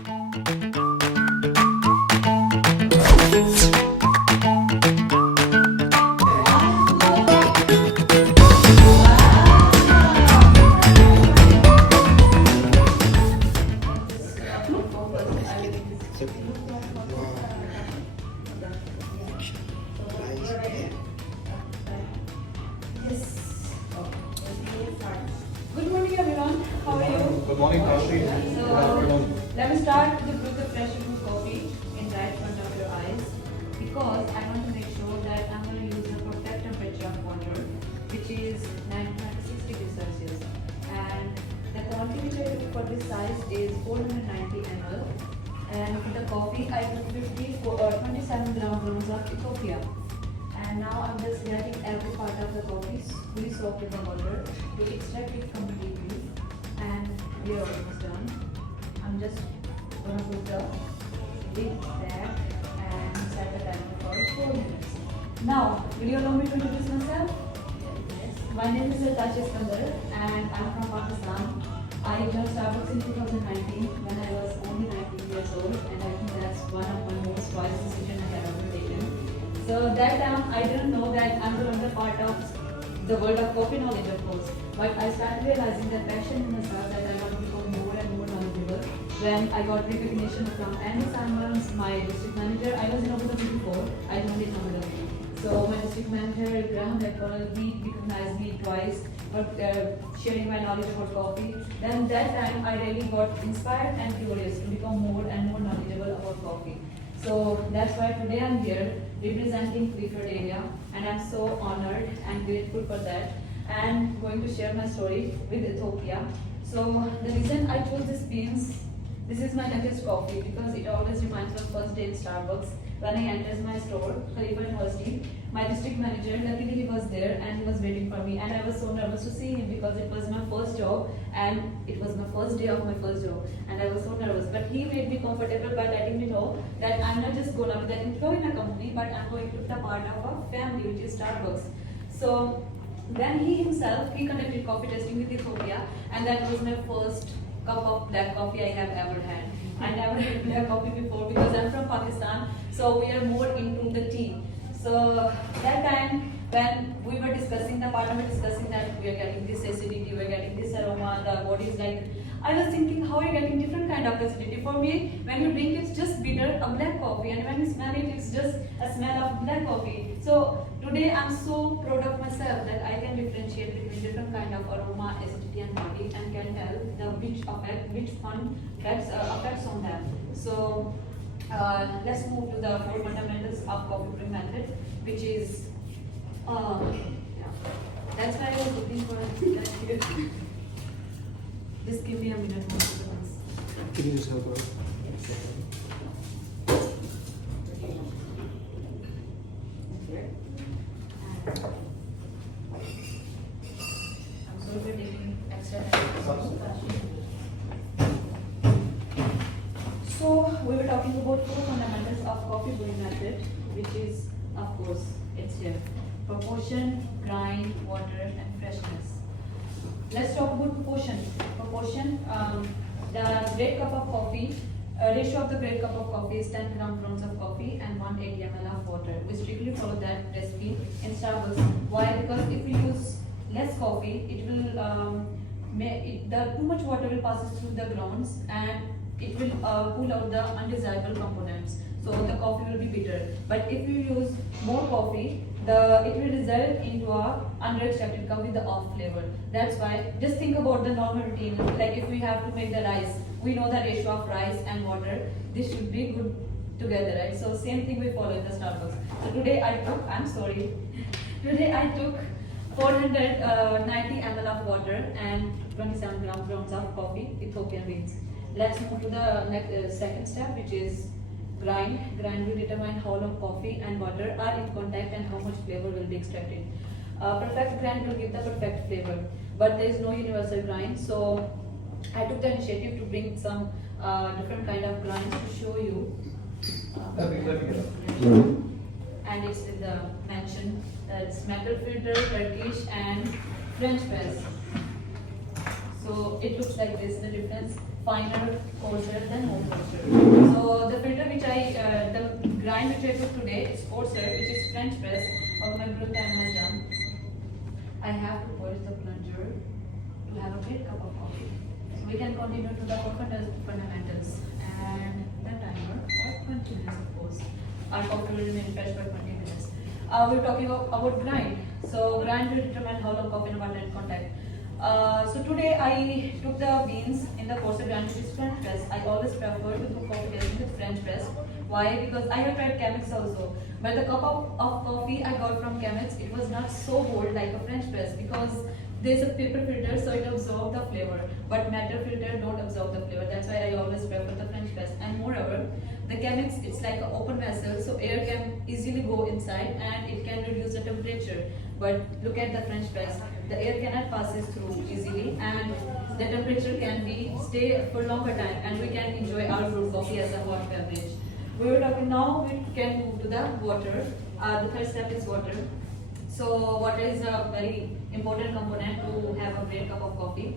Good morning everyone, how are you? Good morning, Tashi. Good afternoon. Let me start with the fresh brewed coffee in right front of your eyes because I want to make sure that I'm going to use the perfect temperature of water which is 96 degrees Celsius, and the quantity which I took for this size is 490 ml, and for the coffee I took 27 grams of Ethiopia. And now I'm just getting every part of the coffee fully soaked in the water to extract it completely. And we are almost done. I'm just gonna put the lid back and set the timer for 4 minutes. Now, will you allow me to introduce myself? Yes. My name is Tashi and I'm from Pakistan. I joined Starbucks in 2019 when I was only 19 years old, and I think that's one of my most wise decisions I have ever taken. So that time I didn't know that I'm going to be part of the world of coffee knowledge, of course. But I started realizing the passion in myself that I want to become more and more knowledgeable when I got recognition from Andy Simons, my district manager. I was in Abu Dhabi before, I joined in Abu Dhabi. So my district manager, Graham Leckel, he recognized me twice for sharing my knowledge about coffee. Then that time I really got inspired and curious to become more and more knowledgeable about coffee. So that's why today I'm here representing Clifford area, and I'm so honored and grateful for that, and going to share my story with Ethiopia. So the reason I chose this beans, this is my latest coffee because it always reminds me of first day in Starbucks. When I entered my store, Khalifa University, my district manager, luckily he was there and he was waiting for me, and I was so nervous to see him because it was my first job and it was my first day of my first job, and I was so nervous. But he made me comfortable by letting me know that I'm not just going to be the employee in a company, but I'm going to be the part of a family, which is Starbucks. So then he himself, he conducted coffee testing with Ethiopia, and that was my first cup of black coffee I have ever had. I never had black coffee before because I'm from Pakistan, so we are more into the tea. So that time when we were discussing, the partner were discussing that we are getting this acidity, we are getting this aroma, the body is like, I was thinking how are you getting different kind of acidity. For me, when you drink it's just bitter, a black coffee, and when you smell it, it's just a smell of black coffee. So today I'm so proud of myself that I can differentiate between different kind of aroma, acidity and body, and can tell the which one affects on them. So let's move to the 4 fundamentals of coffee brewing method, which is that's why I was looking for that. Just give me a minute. Can you just help out? I'm sorry for taking extra time. So we were talking about 4 fundamentals of coffee brewing method, which is, of course, it's here: proportion, grind, water, and freshness. Let's talk about proportion. The great cup of coffee, ratio of the great cup of coffee is 10 grams of coffee and 180 ml of water. We strictly follow that recipe in Starbucks. Why? Because if we use less coffee, it will too much water will pass through the grounds and it will pull out the undesirable components. So the coffee will be bitter. But if you use more coffee, it will result into a under-extracted cup with the off flavor. That's why just think about the normal routine. Like if we have to make the rice, we know the ratio of rice and water. This should be good together, right? So same thing we follow in the Starbucks. So today I took 490 ml of water and 27 grams of coffee, Ethiopian beans. Let's move to the next, second step, which is grind. Grind will determine how long coffee and water are in contact and how much flavor will be extracted. Perfect grind will give the perfect flavor, but there is no universal grind. So I took the initiative to bring some different kind of grinds to show you. And it's in the mention. It's metal filter, Turkish, and French press. So it looks like this. The difference finer, coarser, then more coarser. So the filter which the grind which I took today is coarser, which is French press, or my brew time has done. I have to polish the plunger to have a great cup of coffee. So we can continue to the fundamentals and the timer for 20 minutes, of course. Our coffee will remain fresh for 20 minutes. We're talking about grind. So grind will determine how long coffee and water in contact. So today I took the beans in the coarser grind, which is French press. I always prefer to do coffee tasting with French press. Why? Because I have tried Chemex also. But the cup of coffee I got from Chemex, it was not so bold like a French press because there's a paper filter, so it absorbs the flavor. But metal filter don't absorb the flavor. That's why I always prefer the French press. And moreover, the Chemex, it's like an open vessel, so air can easily go inside and it can reduce the temperature. But look at the French press. The air cannot passes through easily and the temperature can be stay for longer time and we can enjoy our brewed coffee as a hot beverage. We were talking now, we can move to the water. The third step is water. So water is a very important component to have a great cup of coffee.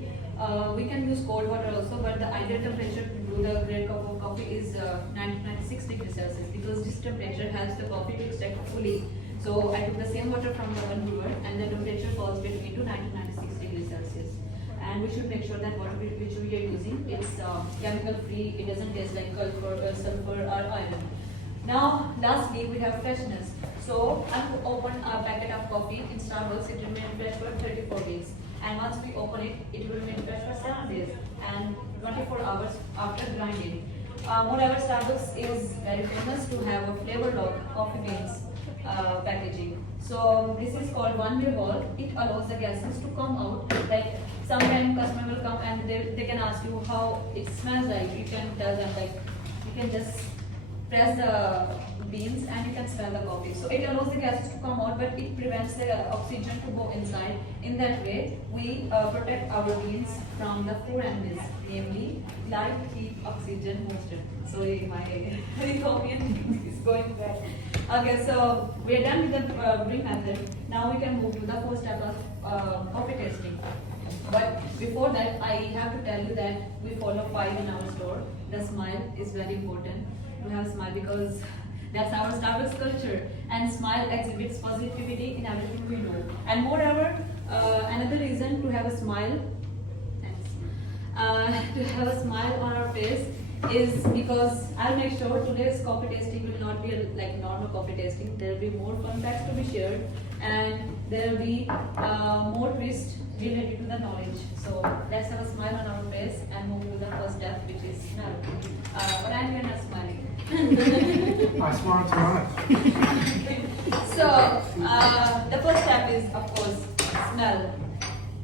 We can use cold water also, but the ideal temperature to do the great cup of coffee is 96 degrees Celsius because this temperature helps the coffee to extract fully. So I took the same water from the one brewer and the temperature falls between to 96 degrees Celsius. And we should make sure that water which we are using, it's chemical free, it doesn't taste like sulfur or iron. Now, lastly, we have freshness. So, I'm to open a packet of coffee in Starbucks, it remains fresh for 34 days. And once we open it, it will remain fresh for 7 days and 24 hours after grinding. Moreover, Starbucks is very famous to have a flavor log coffee beans packaging. So, this is called one-way wall. It allows the gases to come out. Like, sometimes customer will come and they can ask you how it smells like. You can tell them like, you can just press the beans and you can smell the coffee. So it allows the gases to come out, but it prevents the oxygen to go inside. In that way, we protect our beans from the four enemies, namely light, heat, oxygen, moisture. So my Ethiopian is going back. Okay, so we are done with the brewing method. Now we can move to the first step of coffee tasting. But before that, I have to tell you that we follow 5 in our store. The smile is very important to have smile because that's our Starbucks culture. And smile exhibits positivity in everything we do. And moreover, another reason to have a smile, to have a smile on our face is because I'll make sure today's coffee tasting will not be like normal coffee tasting. There will be more fun facts to be shared and there will be more twists related to the knowledge. So let's have a smile on our face and move to the first step, which is smell. But I'm not smiling. I smile too much. So the first step is, of course, smell.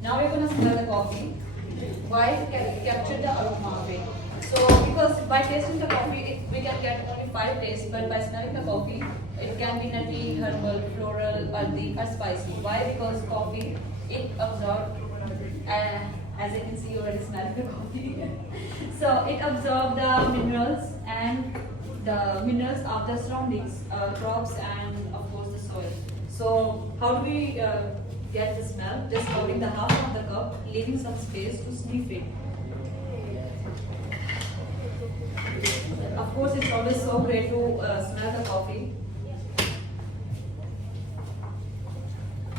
Now we're going to smell the coffee. Why? Capture the aroma of it. So because by tasting the coffee, we can get only 5 tastes, but by smelling the coffee, it can be nutty, herbal, floral, earthy, or spicy. Why? Because coffee, it absorbs, as you can see, you already smell the coffee. So it absorbs the minerals and the minerals of the surroundings, crops and of course the soil. So how do we get the smell? Just holding the half of the cup, leaving some space to sniff it. Of course, it's always so great to smell the coffee.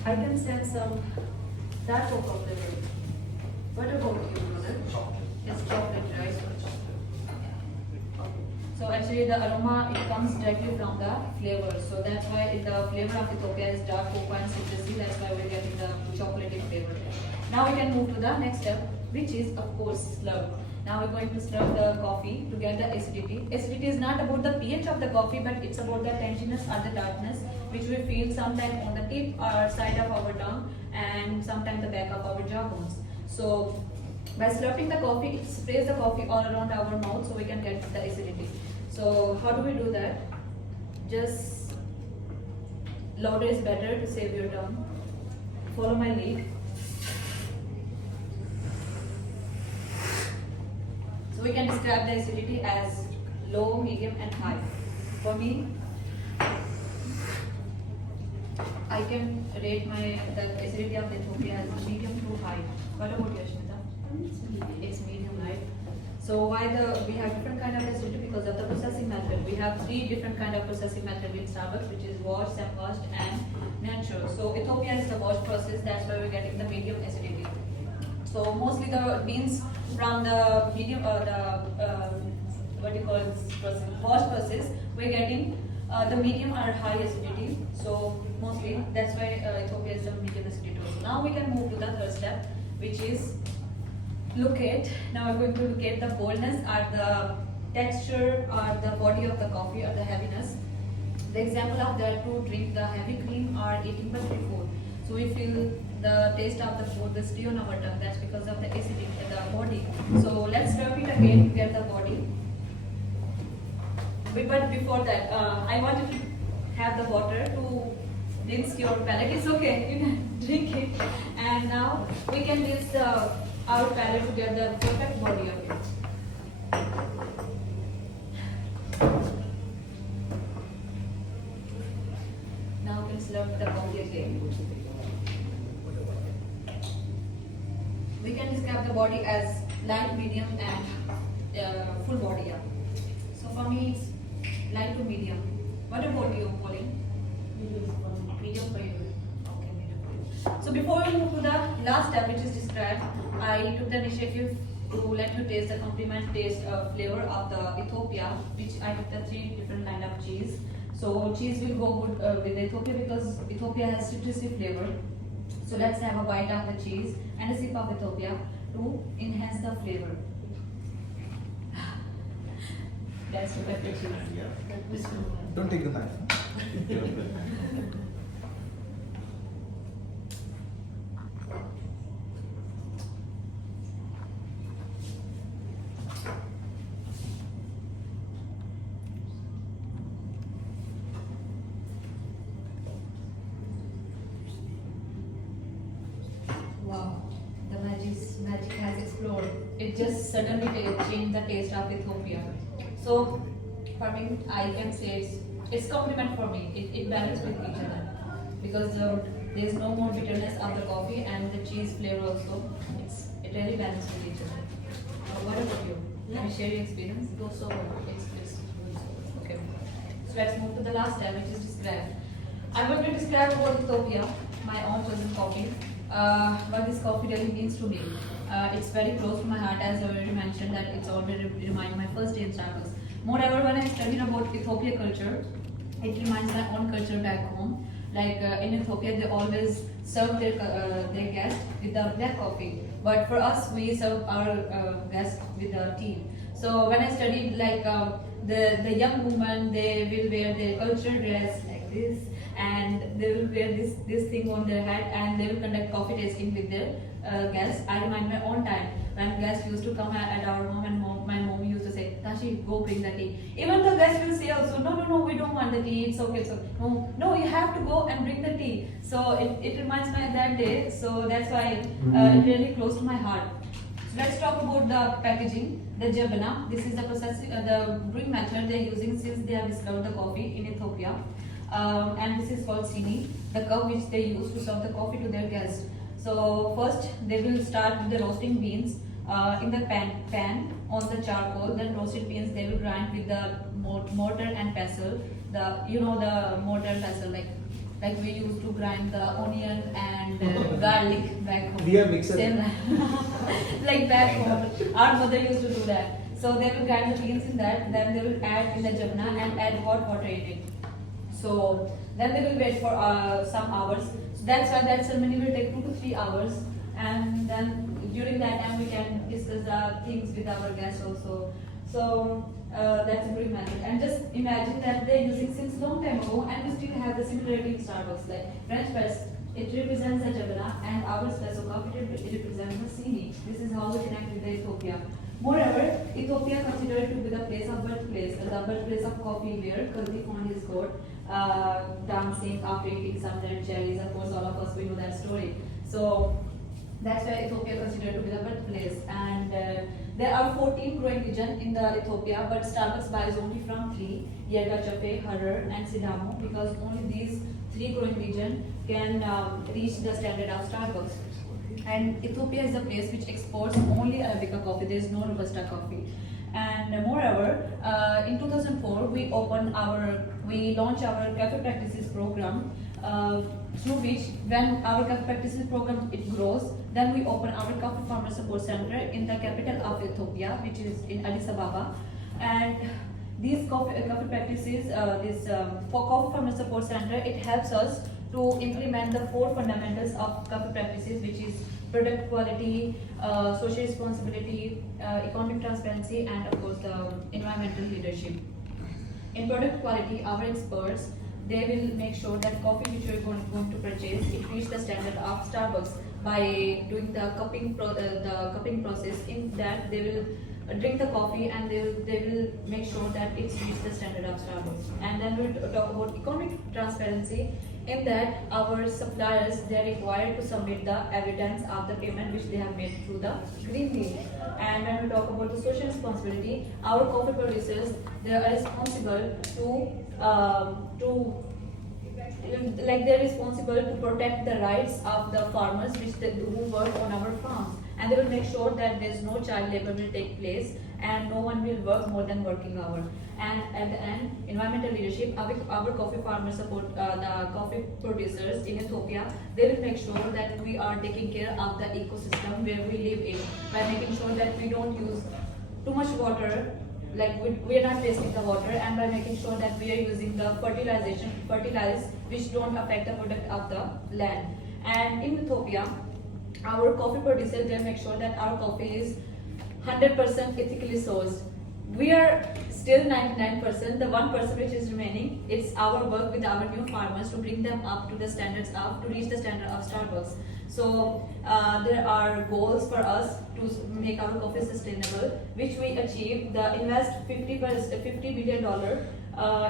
I can sense some dark cocoa flavor. What about you, brother? It's chocolate, right? So actually the aroma, it comes directly from the flavor. So that's why the flavor of Ethiopia is dark cocoa and citrusy. That's why we're getting the chocolatey flavor. Now we can move to the next step, which is of course slurp. Now we're going to slurp the coffee to get the acidity. Acidity is not about the pH of the coffee, but it's about the tanginess or the tartness, which we feel sometimes on the tip or side of our tongue and sometimes the back of our jawbones. So by slurping the coffee, it sprays the coffee all around our mouth so we can get the acidity. So how do we do that? Just louder is better to save your tongue. Follow my lead. So we can describe the acidity as low, medium and high. For me, I can rate the acidity of Ethiopia as medium to high. What about you, Ashmita? It's medium, right? So why we have different kind of acidity? Because of the processing method. We have 3 different kind of processing method in Starbucks, which is washed, semi-washed, and natural. So Ethiopia is the washed process. That's why we're getting the medium acidity. So mostly the beans from the medium, what you call this process, wash process, we're getting the medium or high acidity. So mostly that's why Ethiopia is the medium acidity. So now we can move to the third step, which is locate. Now we're going to locate the boldness or the texture or the body of the coffee or the heaviness. The example of that to drink the heavy cream or eating buttery food. So we feel the taste of the food, the stew on our tongue. That's because of the acidity in the body. So let's rub it again to get the body. But before that, I want you to have the water to rinse your palate. It's okay, you can drink it. And now we can rinse our palate to get the perfect body of it. Now we can slurp the coffee again. We can describe the body as light, medium, and full body. Yeah. So for me, it's light to medium. What about you, Pauline? Medium for you. Okay, medium for you. So before we move to the last step, which is described, I took the initiative to let you taste the complement taste flavor of the Ethiopia, which I took the 3 different kind of cheese. So cheese will go good with Ethiopia because Ethiopia has citrusy flavor. So let's have a bite of the cheese and a sip of Ethiopia to enhance the flavor. That's the pepper cheese. Yeah. Don't take the knife. Wow, the magic has exploded. It just suddenly changed the taste of Ethiopia. So for me, I can say it's compliment for me. It balances with each other because there's no more bitterness of the coffee and the cheese flavor also. It really balances with each other. What about you? Can you share your experience? It goes so well. It's good. Okay. So let's move to the last step, which is describe. I'm going to describe about Ethiopia, my own chosen coffee. What this coffee really means to me. It's very close to my heart, as I already mentioned that it's already remind my first day in Starbucks. Moreover, when I studied about Ethiopia culture, it reminds my own culture back home. Like in Ethiopia, they always serve their guests with the black coffee. But for us, we serve our guests with the tea. So when I studied, like the young women, they will wear their culture dress like this, and they will wear this thing on their head, and they will conduct coffee tasting with their guests. I remind my own time when guests used to come at our home, and my mom used to say, Tashi, go bring the tea. Even the guests will say also, no, we don't want the tea, it's okay. So no, you have to go and bring the tea. So it reminds me of that day. So that's why it's really close to my heart. So let's talk about the packaging. The jabana, this is the process, the brewing method they're using since they have discovered the coffee in Ethiopia. And this is called sini, the cup which they use to serve the coffee to their guests. So first they will start with the roasting beans in the pan on the charcoal. Then roasted beans they will grind with the mortar and pestle. The mortar and pestle, like we used to grind the onion and garlic back home. We have mixer. Like back home, our mother used to do that. So they will grind the beans in that. Then they will add in the jabna and add hot water in it. So then they will wait for some hours. So that's why that ceremony will take 2 to 3 hours. And then during that time we can discuss the things with our guests also. So that's a brewing method. And just imagine that they're using since long time ago, and we still have the similarity in Starbucks. Like French press, it represents the jabana, and our espresso cup, it represents the sini. This is how we connect with the Ethiopia. Moreover, Ethiopia considered to be the place of birthplace, the birthplace of coffee, where Kaldi found his court, dancing after eating some red cherries. Of course, all of us we know that story. So that's why Ethiopia considered to be the birthplace. And there are 14 growing regions in the Ethiopia, but Starbucks buys only from 3: Yerga Chape, Harar, and Sidamo, because only these 3 growing regions can reach the standard of Starbucks. And Ethiopia is a place which exports only Arabica coffee. There is no Robusta coffee. And moreover, in 2004 we launched our cafe practices program, through which when our cafe practices program it grows, then we open our coffee farmer support center in the capital of Ethiopia, which is in Addis Ababa. And these coffee practices, for coffee farmer support center, it helps us to implement the four fundamentals of coffee practices, which is product quality, social responsibility, economic transparency, and of course the environmental leadership. In product quality, our experts, they will make sure that coffee which you are going to purchase, it reach the standard of Starbucks by doing the cupping process. In that, they will drink the coffee and they will make sure that it's reached the standard of Starbucks. And then we'll talk about economic transparency. In that, our suppliers, they are required to submit the evidence of the payment which they have made through the green deal. And when we talk about the social responsibility, our coffee producers, they are responsible they're responsible to protect the rights of the farmers who work on our farms, and they will make sure that there's no child labor will take place and no one will work more than working hour. And at the end, environmental leadership, our coffee farmers support the coffee producers in Ethiopia. They will make sure that we are taking care of the ecosystem where we live in by making sure that we don't use too much water, like we are not wasting the water, and by making sure that we are using the fertilizers which don't affect the product of the land. And in Ethiopia, our coffee producers, they make sure that our coffee is 100% ethically sourced. We are still 99%, the 1% which is remaining, it's our work with our new farmers to bring them up to the standards to reach the standard of Starbucks. So there are goals for us to make our coffee sustainable, which we achieved. Invest $50 billion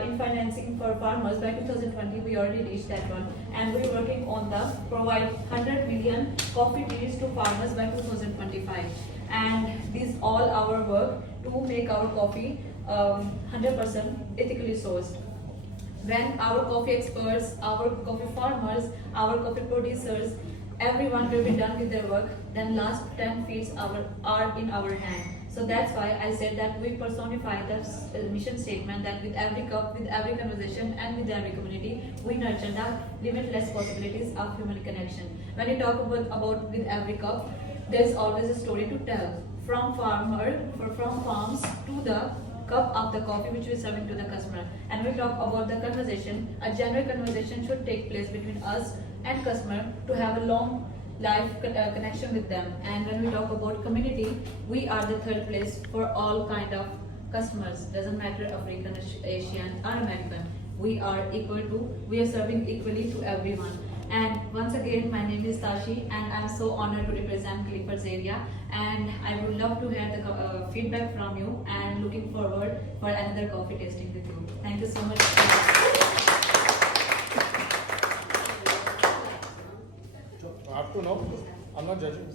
in financing for farmers by 2020. We already reached that one, and we're working on the provide 100 million coffee trees to farmers by 2025. And this all our work to make our coffee 100% ethically sourced. When our coffee experts, our coffee farmers, our coffee producers, everyone will be done with their work, then last 10 fields are in our hand. So that's why I said that we personify the mission statement that with every cup, with every conversation, and with every community, we nurture the limitless possibilities of human connection. When you talk about with every cup, there's always a story to tell. From farms to the cup of the coffee which we're serving to the customer. And we talk about the conversation. A genuine conversation should take place between us and customer to have a long life connection with them. And when we talk about community, we are the third place for all kind of customers. Doesn't matter African, Asian, or American. We are serving equally to everyone. And once again, my name is Tashi, and I'm so honored to represent Clippers area. And I would love to hear the feedback from you, and looking forward for another coffee tasting with you. Thank you so much. I have to know. I'm not judging.